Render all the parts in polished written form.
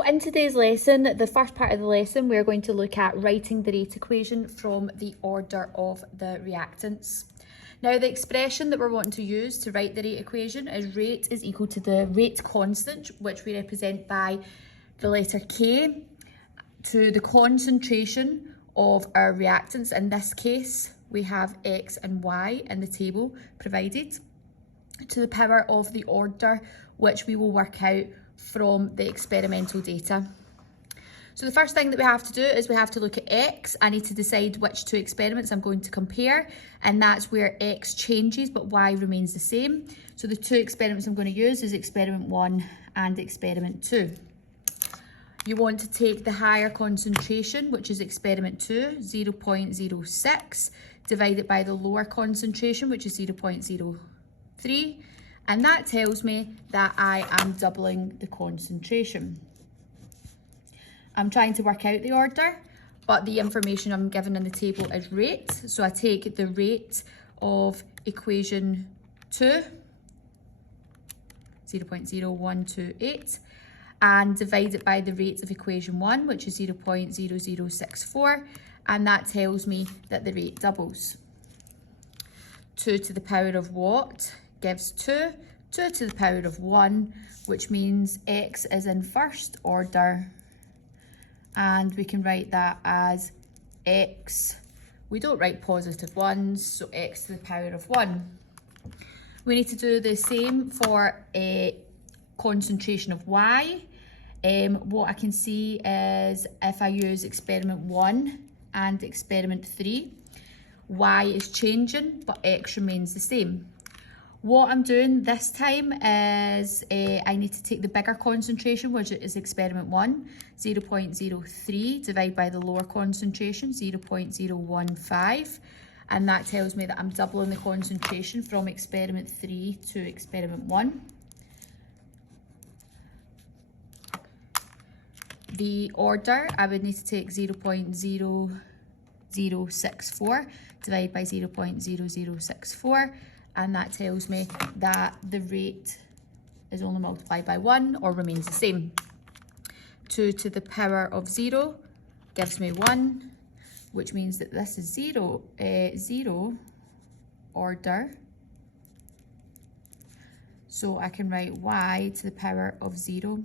So in today's lesson, the first part of the lesson, we're going to look at writing the rate equation from the order of the reactants. Now the expression that we're wanting to use to write the rate equation is rate is equal to the rate constant, which we represent by the letter K, to the concentration of our reactants. In this case, we have X and Y in the table provided, to the power of the order, which we will work out from the experimental data. So the first thing that we have to do is we have to look at X. I need to decide which two experiments I'm going to compare, and that's where X changes but Y remains the same. So the two experiments I'm going to use is experiment 1 and experiment 2. You want to take the higher concentration, which is experiment 2, 0.06, divided by the lower concentration, which is 0.03. And that tells me that I am doubling the concentration. I'm trying to work out the order, but the information I'm given in the table is rate. So I take the rate of equation 2, 0.0128, and divide it by the rate of equation 1, which is 0.0064, and that tells me that the rate doubles. 2 to the power of what gives 2? 2 to the power of 1, which means X is in first order, and we can write that as X. We don't write positive ones, so X to the power of 1. We need to do the same for a concentration of Y. What I can see is if I use experiment 1 and experiment 3, Y is changing, but X remains the same. What I'm doing this time is I need to take the bigger concentration, which is experiment 1, 0.03, divide by the lower concentration, 0.015, and that tells me that I'm doubling the concentration from experiment 3 to experiment 1. The order, I would need to take 0.0064, divide by 0.0064, and that tells me that the rate is only multiplied by 1 or remains the same. 2 to the power of 0 gives me 1, which means that this is 0 order. So I can write Y to the power of 0.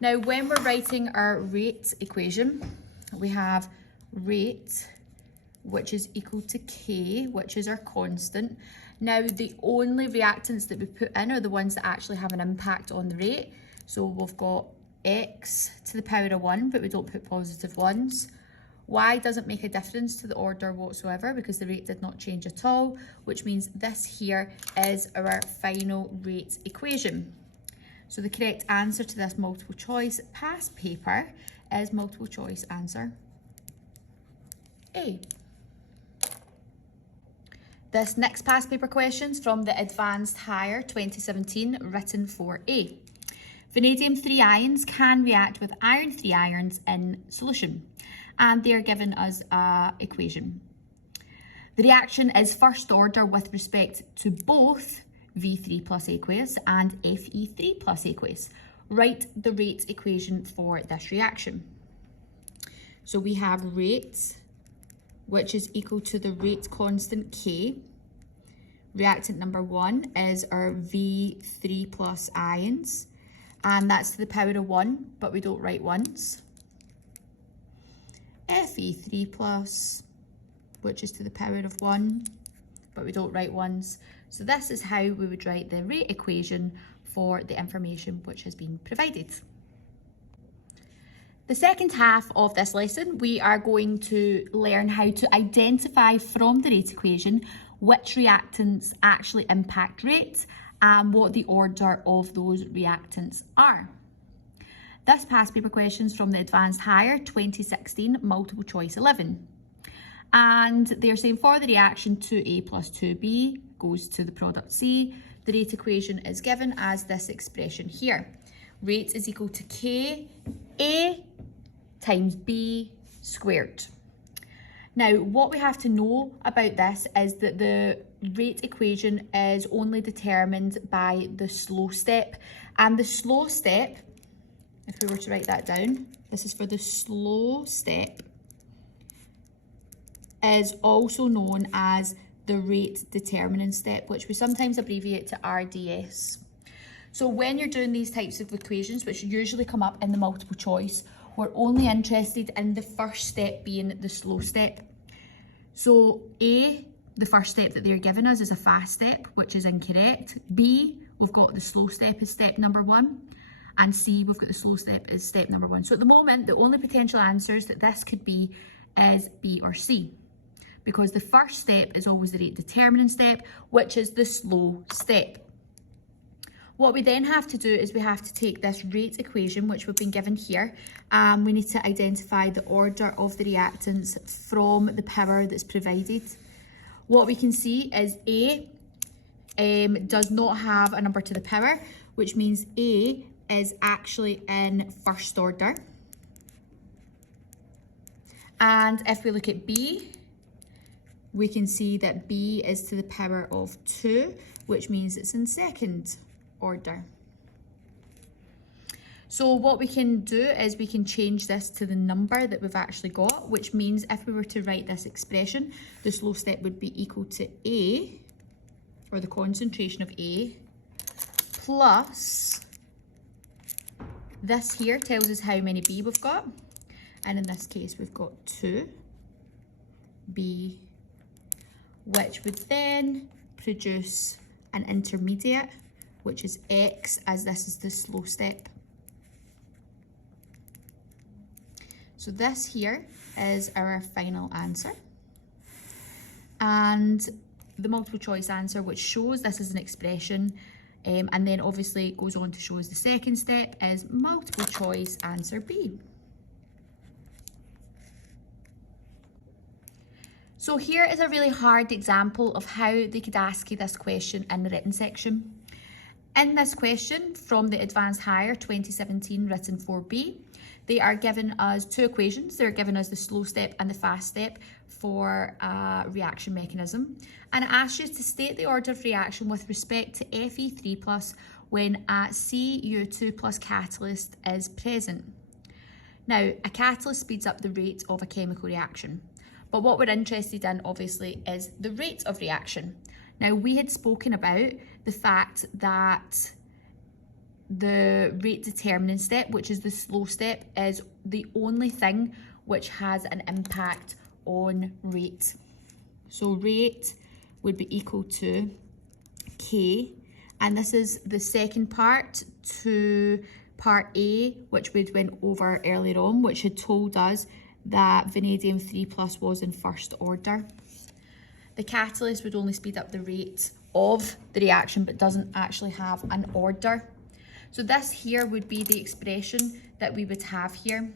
Now, when we're writing our rate equation, we have rate, which is equal to K, which is our constant. Now, the only reactants that we put in are the ones that actually have an impact on the rate. So we've got X to the power of 1, but we don't put positive ones. Y doesn't make a difference to the order whatsoever because the rate did not change at all, which means this here is our final rate equation. So the correct answer to this multiple choice past paper is multiple choice answer A. This next past paper questions from the Advanced Higher 2017 written for A. Vanadium 3 ions can react with iron 3 ions in solution, and they're given us an equation. The reaction is first order with respect to both V3 plus aqueous and Fe3 plus aqueous. Write the rate equation for this reaction. So we have rate, which is equal to the rate constant K. Reactant number 1 is our V3 plus ions, and that's to the power of 1, but we don't write ones. Fe3 plus, which is to the power of 1, but we don't write ones. So this is how we would write the rate equation for the information which has been provided. The second half of this lesson, we are going to learn how to identify from the rate equation which reactants actually impact rate and what the order of those reactants are. This past paper questions from the Advanced Higher 2016 multiple choice 11. And they're saying for the reaction 2A plus 2B goes to the product C, the rate equation is given as this expression here. Rate is equal to K A times B squared. Now, what we have to know about this is that the rate equation is only determined by the slow step, and the slow step if we were to write that down, this is for the slow step, is also known as the rate determining step, which we sometimes abbreviate to RDS. So when you're doing these types of equations, which usually come up in the multiple choice, we're only interested in the first step being the slow step. So A, the first step that they're giving us is a fast step, which is incorrect. B, we've got the slow step as step number 1. And C, we've got the slow step as step number 1. So at the moment, the only potential answers that this could be is B or C, because the first step is always the rate determining step, which is the slow step. What we then have to do is we have to take this rate equation, which we've been given here, and we need to identify the order of the reactants from the power that's provided. What we can see is A does not have a number to the power, which means A is actually in first order. And if we look at B, we can see that B is to the power of 2, which means it's in second order. So what we can do is we can change this to the number that we've actually got, which means if we were to write this expression, the slow step would be equal to A, or the concentration of A, plus this here tells us how many B we've got. And in this case, we've got 2B, which would then produce an intermediate, which is X, as this is the slow step. So this here is our final answer. And the multiple choice answer, which shows this is an expression, and then obviously goes on to show us the second step, is multiple choice answer B. So here is a really hard example of how they could ask you this question in the written section. In this question from the Advanced Higher 2017 written 4B, they are giving us two equations. They're giving us the slow step and the fast step for a reaction mechanism. And it asks you to state the order of reaction with respect to Fe3+ when a Cu2+ catalyst is present. Now, a catalyst speeds up the rate of a chemical reaction. But what we're interested in, obviously, is the rate of reaction. Now, we had spoken about the fact that the rate determining step, which is the slow step, is the only thing which has an impact on rate. So rate would be equal to K, and this is the second part to part A, which we went over earlier on, which had told us that vanadium 3+ was in first order. The catalyst would only speed up the rate of the reaction, but doesn't actually have an order. So this here would be the expression that we would have here.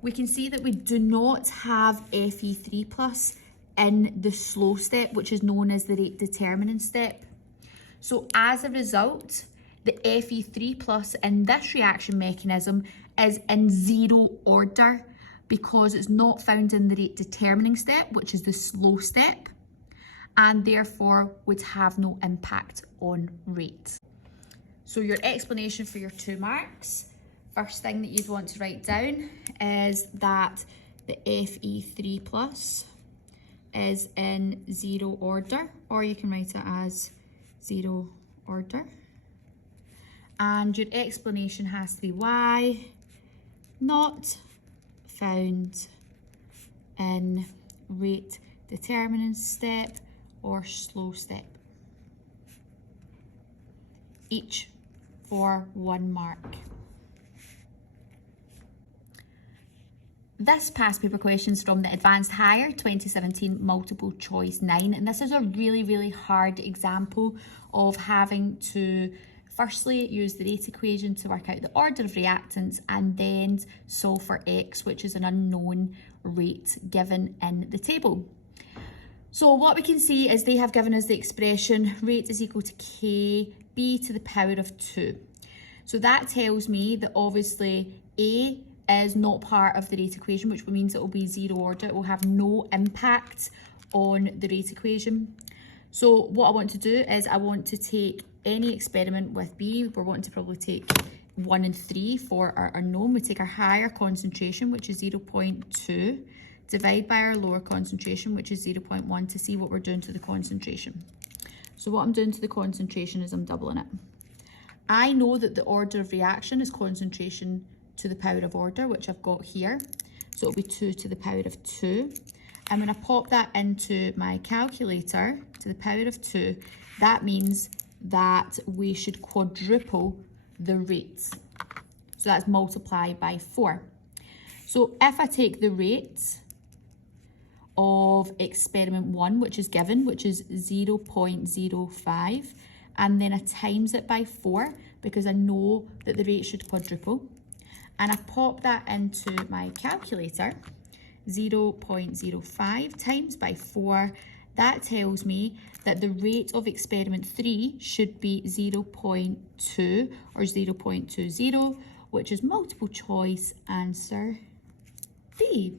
We can see that we do not have Fe3+ in the slow step, which is known as the rate determining step. So as a result, the Fe3+ in this reaction mechanism is in 0 order, because it's not found in the rate determining step, which is the slow step, and therefore would have no impact on rate. So your explanation for your 2 marks, first thing that you'd want to write down is that the Fe3+ is in 0 order, or you can write it as 0 order. And your explanation has to be why not found in rate determining step or slow step, each for 1 mark. This past paper question is from the Advanced Higher 2017 multiple choice 9, and this is a really hard example of having to firstly use the rate equation to work out the order of reactants, and then solve for X, which is an unknown rate given in the table. So what we can see is they have given us the expression rate is equal to Kb to the power of 2. So that tells me that obviously A is not part of the rate equation, which means it will be 0 order. It will have no impact on the rate equation. So what I want to do is I want to take any experiment with B. We're wanting to probably take 1 and 3 for our unknown. We take our higher concentration, which is 0.2, divide by our lower concentration, which is 0.1, to see what we're doing to the concentration. So what I'm doing to the concentration is I'm doubling it. I know that the order of reaction is concentration to the power of order, which I've got here. So it'll be 2 to the power of 2. And when I pop that into my calculator to the power of 2, that means that we should quadruple the rate. So that's multiplied by 4. So if I take the rate of experiment 1, which is given, which is 0.05, and then I times it by 4, because I know that the rate should quadruple, and I pop that into my calculator, 0.05 times by 4, that tells me that the rate of experiment 3 should be 0.2 or 0.20, which is multiple choice answer D.